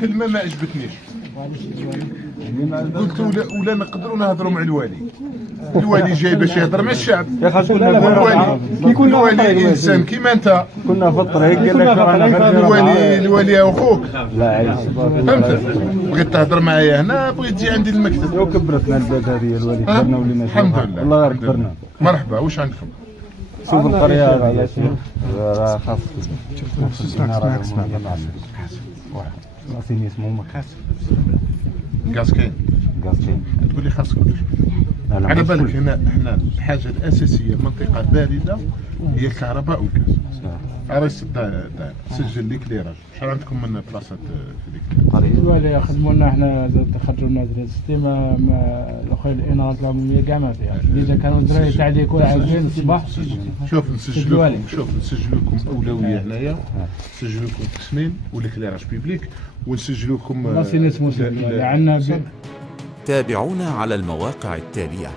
كلمه ما عجبتنيش. قلت ولا نقدروا نهضروا مع الوالي. الوالي جاي باش يهضر مع الشعب. يا خاص الوالي انسان كيما انت. كنا في الطريق قال لك رانا الوالي اخوك. لا عايش فهمت؟ بغيت تهضر معايا هنا، بغيت تجي عندي المكتب. لو كبرتنا البلاد هذه الوالي كبرنا ولينا الحمد لله. الله غير كبرنا. مرحبا، واش عندكم؟ شوف القريه على شيء راه خاص ناسيني اسمه مكاس كاس كاين. تقول لي خاصك على بالك هنا احنا الحاجه الاساسيه منطقه بارده هي الكهرباء والغاز. عريس سجل لك لي راجل شحال عندكم من بلاصات في ديك الوالي يخدموا لنا احنا خرجوا لنا دراري السيستيما الاخويا الاناره العموميه كاع ما فيها اذا كانوا الدراري تاع ليكول عايزين الصباح. شوف نسجلوا لكم اولويه هنايا، نسجلوا لكم التسمين والكليراج بيبليك ونسجلوا لكم عندنا تابعونا على المواقع التالية: